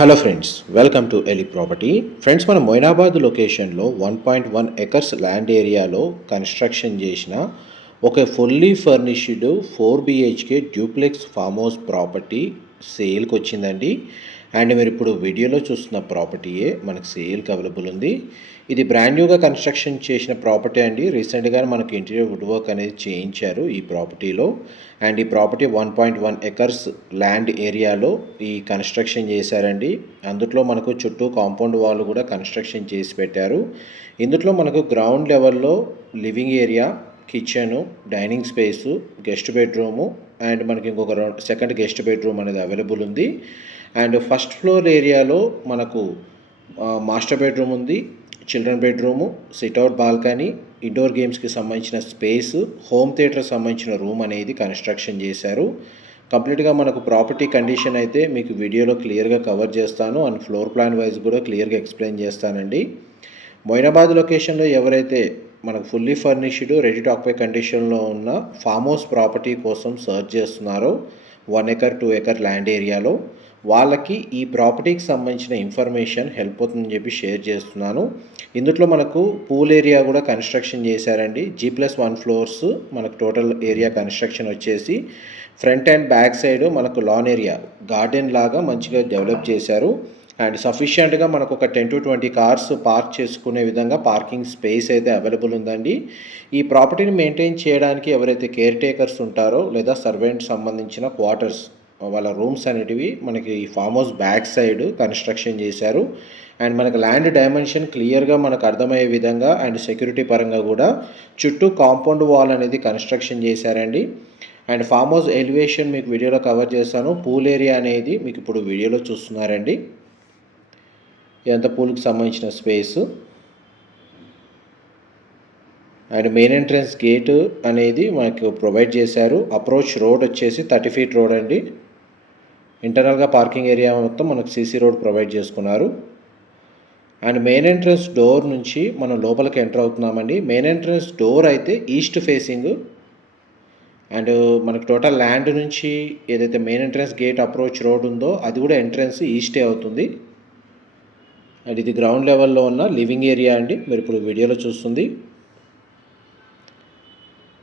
Hello friends, welcome to Eli property. Friends, మన మొయినాబాద్ లొకేషన్లో 1.1 acres land ఏరియాలో కన్స్ట్రక్షన్ చేసిన ఒక fully furnished 4 BHK duplex farm house property సేల్కి వచ్చిందండి. అండ్ మీరు ఇప్పుడు వీడియోలో చూస్తున్న ప్రాపర్టీయే మనకు సేల్కి అవైలబుల్ ఉంది. ఇది బ్రాండ్ న్యూగా కన్స్ట్రక్షన్ చేసిన ప్రాపర్టీ అండి. రీసెంట్గా మనకు ఇంటీరియర్ వుడ్ వర్క్ అనేది చేయించారు ఈ ప్రాపర్టీలో. అండ్ ఈ ప్రాపర్టీ 1.1 ఎకర్స్ ల్యాండ్ ఏరియాలో ఈ కన్స్ట్రక్షన్ చేశారండి. అందులో మనకు చుట్టూ కాంపౌండ్ వాల్ కూడా కన్స్ట్రక్షన్ చేసి పెట్టారు. ఇందులో మనకు గ్రౌండ్ లెవెల్లో living area, kitchen, dining space, guest bedroom and మనకి ఇంకొక సెకండ్ గెస్ట్ బెడ్రూమ్ అనేది అవైలబుల్ ఉంది. అండ్ ఫస్ట్ ఫ్లోర్ ఏరియాలో మనకు మాస్టర్ బెడ్రూమ్ ఉంది, children bedroom, sit out balcony, indoor గేమ్స్కి సంబంధించిన స్పేసు, హోమ్ థియేటర్ సంబంధించిన రూమ్ అనేది కన్స్ట్రక్షన్ చేశారు. కంప్లీట్గా మనకు ప్రాపర్టీ కండిషన్ అయితే మీకు వీడియోలో క్లియర్గా కవర్ చేస్తాను అండ్ ఫ్లోర్ ప్లాన్ వైజ్ కూడా క్లియర్గా ఎక్స్ప్లెయిన్ చేస్తానండి. మొయినాబాద్ లొకేషన్లో ఎవరైతే మనకు fully furnished ready to occupy కండిషన్లో ఉన్న ఫామ్ హౌస్ ప్రాపర్టీ కోసం సర్చ్ చేస్తున్నారో 1 ఎకర్ 2 ఎకర్ ల్యాండ్ ఏరియాలో, వాళ్ళకి ఈ ప్రాపర్టీకి సంబంధించిన ఇన్ఫర్మేషన్ హెల్ప్ అవుతుందని చెప్పి షేర్ చేస్తున్నాను. ఇందులో మనకు పూల్ ఏరియా కూడా కన్స్ట్రక్షన్ చేశారండి. G+1 ఫ్లోర్స్ మనకు టోటల్ ఏరియా కన్స్ట్రక్షన్ వచ్చేసి ఫ్రంట్ అండ్ బ్యాక్ సైడ్ మనకు లాన్ ఏరియా గార్డెన్ లాగా మంచిగా డెవలప్ చేశారు. అండ్ సఫిషియెంట్గా మనకు ఒక 10 to 20 కార్స్ పార్క్ చేసుకునే విధంగా పార్కింగ్ స్పేస్ అయితే అవైలబుల్ ఉందండి. ఈ ప్రాపర్టీని మెయింటైన్ చేయడానికి ఎవరైతే కేర్ టేకర్స్ ఉంటారో లేదా సర్వెంట్ సంబంధించిన క్వార్టర్స్ వాళ్ళ రూమ్స్ అనేటివి మనకి ఈ farm house back side construction చేశారు. అండ్ మనకు ల్యాండ్ డైమెన్షన్ క్లియర్గా మనకు అర్థమయ్యే విధంగా అండ్ సెక్యూరిటీ పరంగా కూడా చుట్టూ కాంపౌండ్ వాల్ అనేది కన్స్ట్రక్షన్ చేశారండి. అండ్ ఫామ్ హౌస్ ఎలివేషన్ మీకు వీడియోలో కవర్ చేస్తాను. పూల్ ఏరియా అనేది మీకు ఇప్పుడు వీడియోలో చూస్తున్నారండి. ఇదంతా పూల్కి సంబంధించిన space. And main entrance gate అనేది మనకు ప్రొవైడ్ చేశారు. అప్రోచ్ రోడ్ వచ్చేసి 30 feet రోడ్ అండి. ఇంటర్నల్గా పార్కింగ్ ఏరియా మొత్తం మనకు సీసీ రోడ్ ప్రొవైడ్ చేసుకున్నారు. అండ్ మెయిన్ ఎంట్రన్స్ డోర్ నుంచి మనం లోపలికి ఎంటర్ అవుతున్నామండి. మెయిన్ ఎంట్రన్స్ డోర్ అయితే ఈస్ట్ ఫేసింగ్. అండ్ మనకు టోటల్ ల్యాండ్ నుంచి ఏదైతే main entrance gate approach road ఉందో అది కూడా ఎంట్రన్స్ ఈస్టే అవుతుంది. అండ్ ఇది గ్రౌండ్ లెవెల్లో ఉన్న లివింగ్ ఏరియా అండి, మీరు ఇప్పుడు వీడియోలో చూస్తుంది.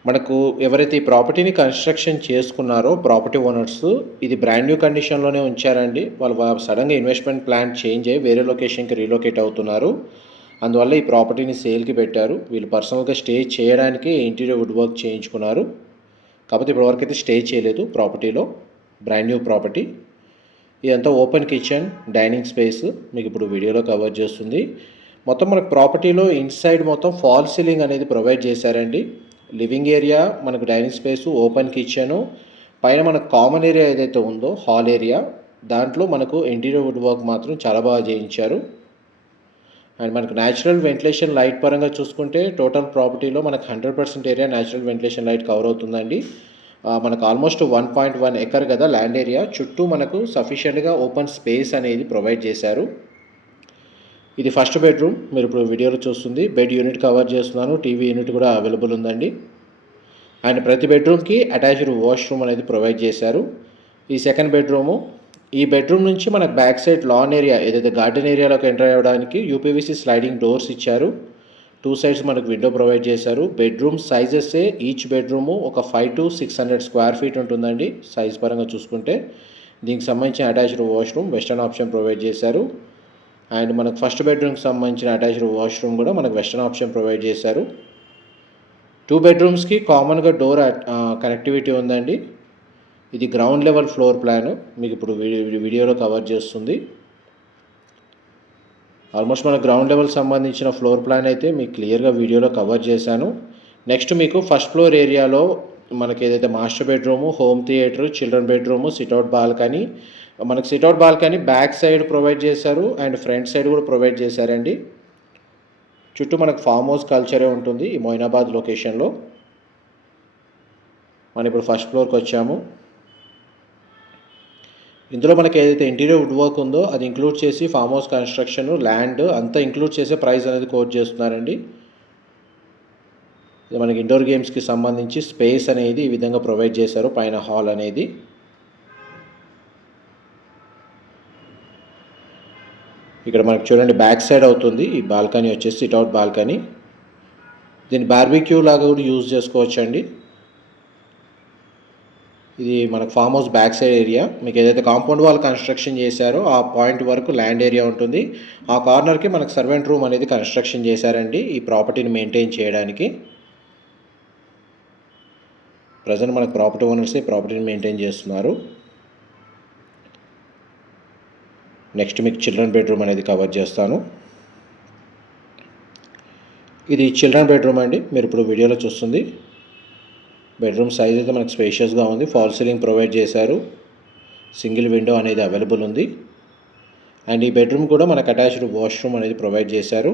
మనకు ఎవరైతే ఈ ప్రాపర్టీని కన్స్ట్రక్షన్ చేసుకున్నారో ప్రాపర్టీ ఓనర్స్, ఇది బ్రాండ్ న్యూ కండిషన్లోనే ఉంచారండి. వాళ్ళు సడన్గా ఇన్వెస్ట్మెంట్ ప్లాన్ చేంజ్ అయ్యి వేరే లొకేషన్కి రీలొకేట్ అవుతున్నారు. అందువల్ల ఈ ప్రాపర్టీని సేల్కి పెట్టారు. వీళ్ళు పర్సనల్గా స్టే చేయడానికి ఇంటీరియర్ వుడ్ వర్క్ చేయించుకున్నారు. కాకపోతే ఇప్పటివరకు అయితే స్టే చేయలేదు ప్రాపర్టీలో. Brand new property. ఇదంతా ఓపెన్ కిచెన్, డైనింగ్ స్పేస్ మీకు ఇప్పుడు వీడియోలో కవర్ చేస్తుంది. మొత్తం మనకు ప్రాపర్టీలో ఇన్సైడ్ మొత్తం ఫాల్ సీలింగ్ అనేది ప్రొవైడ్ చేశారండి. లివింగ్ ఏరియా, మనకు డైనింగ్ స్పేసు, ఓపెన్ కిచెను, పైన మనకు కామన్ ఏరియా ఏదైతే ఉందో హాల్ ఏరియా, దాంట్లో మనకు ఇంటీరియర్ వుడ్ వర్క్ మాత్రం చాలా బాగా చేయించారు. అండ్ మనకు న్యాచురల్ వెంటిలేషన్ లైట్ పరంగా చూసుకుంటే టోటల్ ప్రాపర్టీలో మనకు 100% area natural ventilation light cover అవుతుందండి. మనకు ఆల్మోస్ట్ 1.1 ఎకర్ కదా ల్యాండ్ ఏరియా, చుట్టూ మనకు సఫిషియెంట్గా ఓపెన్ స్పేస్ అనేది ప్రొవైడ్ చేశారు. ఇది ఫస్ట్ బెడ్రూమ్, మీరు ఇప్పుడు వీడియోలో చూస్తుంది. బెడ్ యూనిట్ కవర్ చేస్తున్నాను, టీవీ యూనిట్ కూడా అవైలబుల్ ఉందండి. అండ్ ప్రతి బెడ్రూమ్కి అటాచ్డ్ వాష్రూమ్ అనేది ప్రొవైడ్ చేశారు. ఈ సెకండ్ బెడ్రూము. ఈ బెడ్రూమ్ నుంచి మనకు బ్యాక్ సైడ్ లాన్ ఏరియా ఏదైతే గార్డెన్ ఏరియాలోకి ఎంటర్ అవ్వడానికి యూపీవీసీ స్లైడింగ్ డోర్స్ ఇచ్చారు. 2 sides మనకు విండో ప్రొవైడ్ చేశారు. బెడ్రూమ్ సైజెసే ఈచ్ బెడ్రూము ఒక 5 to 600 square feet ఉంటుందండి సైజ్ పరంగా చూసుకుంటే. దీనికి సంబంధించిన attached washroom western option provide చేశారు. అండ్ మనకు ఫస్ట్ బెడ్రూమ్కి సంబంధించిన అటాచ్డ్ వాష్రూమ్ కూడా మనకు వెస్టర్న్ ఆప్షన్ ప్రొవైడ్ చేశారు. 2 bedrooms కామన్గా డోర్ కనెక్టివిటీ ఉందండి. ఇది గ్రౌండ్ లెవెల్ ఫ్లోర్ ప్లాన్ మీకు ఇప్పుడు వీడియోలో కవర్ చేస్తుంది. ఆల్మోస్ట్ మన గ్రౌండ్ లెవెల్ సంబంధించిన ఫ్లోర్ ప్లాన్ అయితే మీకు క్లియర్గా వీడియోలో కవర్ చేశాను. నెక్స్ట్ మీకు ఫస్ట్ ఫ్లోర్ ఏరియాలో మనకి ఏదైతే master bedroom, home theatre, children bedroom, sit out balcony, మనకు sit out balcony back side provide చేశారు అండ్ ఫ్రంట్ సైడ్ కూడా ప్రొవైడ్ చేశారండి. చుట్టూ మనకు ఫామ్ హౌస్ కల్చరే ఉంటుంది ఈ మొయినాబాద్ లొకేషన్లో. మనం ఇప్పుడు ఫస్ట్ ఫ్లోర్కి వచ్చాము. ఇందులో మనకి ఏదైతే ఇంటీరియర్ వుడ్ వర్క్ ఉందో అది ఇంక్లూడ్ చేసి ఫామ్ హౌస్ కన్స్ట్రక్షన్, ల్యాండ్ అంతా ఇంక్లూడ్ చేసే ప్రైస్ అనేది కోట్ చేస్తున్నారండి. ఇది మనకి ఇండోర్ గేమ్స్కి సంబంధించి స్పేస్ అనేది ఈ విధంగా ప్రొవైడ్ చేశారు. పైన హాల్ అనేది ఇక్కడ మనకు చూడండి బ్యాక్ సైడ్ అవుతుంది ఈ బాల్కనీ వచ్చేసి సిట్అవుట్ బాల్కనీ. దీన్ని బార్బిక్యూ లాగా కూడా యూజ్ చేసుకోవచ్చు అండి. ఇది మనకు farm house back side area. మీకు ఏదైతే కాంపౌండ్ వాల్ కన్స్ట్రక్షన్ చేశారో ఆ పాయింట్ వరకు ల్యాండ్ ఏరియా ఉంటుంది. ఆ కార్నర్కి మనకు సర్వెంట్ రూమ్ అనేది కన్స్ట్రక్షన్ చేశారండి ఈ ప్రాపర్టీని మెయింటైన్ చేయడానికి. ప్రజెంట్ మనకు ప్రాపర్టీ ఓనర్స్ ఈ ప్రాపర్టీని మెయింటైన్ చేస్తున్నారు. నెక్స్ట్ మీకు చిల్డ్రన్ బెడ్రూమ్ అనేది కవర్ చేస్తాను. ఇది చిల్డ్రన్ బెడ్రూమ్ అండి, మీరు ఇప్పుడు వీడియోలో చూస్తుంది. బెడ్రూమ్ సైజ్ అయితే మనకు స్పేషియస్గా ఉంది. ఫాల్ సీలింగ్ ప్రొవైడ్ చేశారు. సింగిల్ విండో అనేది అవైలబుల్ ఉంది. అండ్ ఈ బెడ్రూమ్ కూడా మనకు అటాచ్డ్ వాష్రూమ్ అనేది ప్రొవైడ్ చేశారు.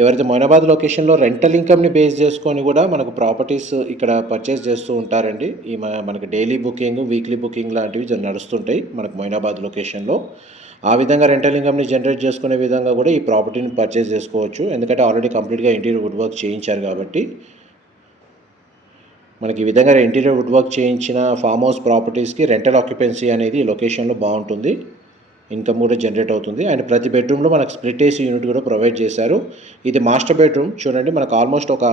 ఎవరైతే మొయినాబాద్ లొకేషన్లో రెంటల్ ఇన్కమ్ని బేస్ చేసుకొని కూడా మనకు ప్రాపర్టీస్ ఇక్కడ పర్చేస్ చేస్తూ ఉంటారండి. ఈ మనకి డైలీ బుకింగ్, వీక్లీ బుకింగ్ లాంటివి నడుస్తుంటాయి మనకు మొయినాబాద్ లొకేషన్లో. ఆ విధంగా రెంటల్ ఇన్కమ్ని జనరేట్ చేసుకునే విధంగా కూడా ఈ ప్రాపర్టీని పర్చేస్ చేసుకోవచ్చు. ఎందుకంటే ఆల్రెడీ కంప్లీట్గా ఇంటీరియర్ వుడ్ వర్క్ చేయించారు కాబట్టి. మనకి ఈ విధంగా ఇంటీరియర్ వుడ్ వర్క్ చేయించిన ఫామ్ హౌస్ ప్రాపర్టీస్కి రెంటల్ ఆక్యుపెన్సీ అనేది ఈ లొకేషన్లో బాగుంటుంది. ఇన్కమ్ కూడా జనరేట్ అవుతుంది. అండ్ ప్రతి బెడ్రూమ్లో మనకు స్ప్లిట్ ఏసీ యూనిట్ కూడా ప్రొవైడ్ చేశారు. ఇది మాస్టర్ బెడ్రూమ్ చూడండి, మనకు ఆల్మోస్ట్ ఒక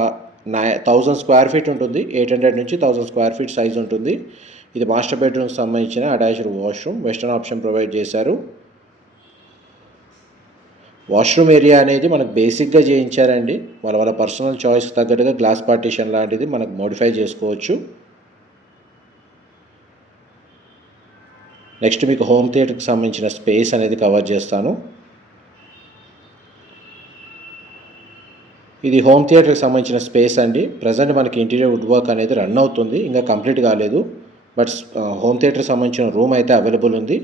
1000 స్క్వేర్ ఫీట్ ఉంటుంది. 800 నుంచి 1000 స్క్వేర్ ఫీట్ సైజ్ ఉంటుంది. ఇది మాస్టర్ బెడ్రూమ్కి సంబంధించిన attached washroom. Western option provide చేశారు. వాష్రూమ్ ఏరియా అనేది మనకు బేసిక్గా చేయించారండి. వాళ్ళ పర్సనల్ చాయిస్ తగ్గట్టుగా గ్లాస్ పార్టీషన్ లాంటిది మనకు మోడిఫై చేసుకోవచ్చు. నెక్స్ట్ మీకు హోమ్ థియేటర్కి సంబంధించిన స్పేస్ అనేది కవర్ చేస్తాను. ఇది హోమ్ థియేటర్కి సంబంధించిన స్పేస్ అండి. ప్రజెంట్ మనకి ఇంటీరియర్ వుడ్ వర్క్ అనేది రన్ అవుతుంది, ఇంకా కంప్లీట్ కాలేదు. బట్ హోమ్ థియేటర్కి సంబంధించిన రూమ్ అయితే అవైలబుల్ ఉంది.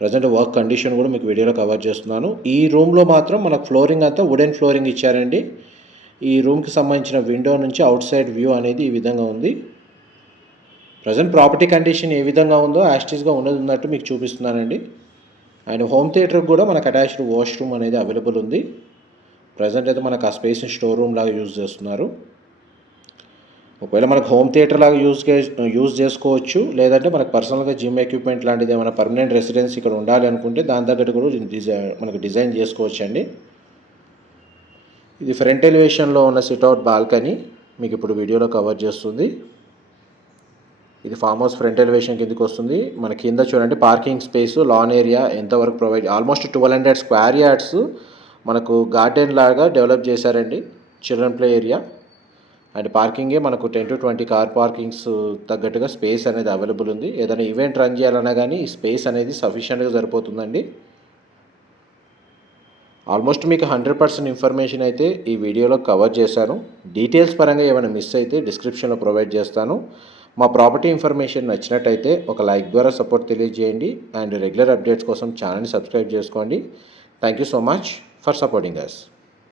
ప్రజెంట్ వర్క్ కండిషన్ కూడా మీకు వీడియోలో కవర్ చేస్తున్నాను. ఈ రూమ్లో మాత్రం మనకు ఫ్లోరింగ్ అంతా వుడెన్ ఫ్లోరింగ్ ఇచ్చారండి. ఈ రూమ్కి సంబంధించిన విండో నుంచి అవుట్ సైడ్ వ్యూ అనేది ఈ విధంగా ఉంది. ప్రజెంట్ ప్రాపర్టీ కండిషన్ ఏ విధంగా ఉందో యాస్టీస్గా ఉన్నట్టు మీకు చూపిస్తున్నానండి. అండ్ హోమ్ థియేటర్కి కూడా మనకు అటాచ్డ్ వాష్రూమ్ అనేది అవైలబుల్ ఉంది. ప్రజెంట్ అయితే మనకు ఆ స్పేస్ని స్టోర్ రూమ్ లాగా యూజ్ చేస్తున్నారు. ఒకవేళ మనకు హోమ్ థియేటర్ లాగా యూజ్ చేసుకోవచ్చు, లేదంటే మనకు పర్సనల్గా జిమ్ ఎక్విప్మెంట్ లాంటిది ఏమైనా పర్మనెంట్ రెసిడెన్స్ ఇక్కడ ఉండాలి అనుకుంటే దాని తగ్గట్టు కూడా మనకు డిజైన్ చేసుకోవచ్చు అండి. ఇది ఫ్రంట్ ఎలివేషన్లో ఉన్న సిట్అవుట్ బాల్కనీ మీకు ఇప్పుడు వీడియోలో కవర్ చేస్తుంది. ఇది ఫామ్ హౌస్ ఫ్రంట్ ఎలివేషన్ కిందకి వస్తుంది. మన కింద చూడండి పార్కింగ్ స్పేస్, లాన్ ఏరియా ఎంతవరకు ప్రొవైడ్, ఆల్మోస్ట్ 1200 స్క్వేర్ యార్డ్స్ మనకు గార్డెన్ లాగా డెవలప్ చేశారండి. చిల్డ్రన్ ప్లే ఏరియా అండ్ పార్కింగే మనకు 10 to 20 కార్ పార్కింగ్స్ తగ్గట్టుగా స్పేస్ అనేది అవైలబుల్ ఉంది. ఏదైనా ఈవెంట్ రన్ చేయాలన్నా కానీ ఈ స్పేస్ అనేది సఫిషియెంట్గా సరిపోతుందండి. ఆల్మోస్ట్ మీకు 100% ఇన్ఫర్మేషన్ అయితే ఈ వీడియోలో కవర్ చేశాను. డీటెయిల్స్ పరంగా ఏమైనా మిస్ అయితే డిస్క్రిప్షన్లో ప్రొవైడ్ చేస్తాను. మా ప్రాపర్టీ ఇన్ఫర్మేషన్ నచ్చినట్టయితే ఒక లైక్ ద్వారా సపోర్ట్ తెలియజేయండి. అండ్ రెగ్యులర్ అప్డేట్స్ కోసం ఛానల్ని సబ్స్క్రైబ్ చేసుకోండి. Thank you so much for supporting us.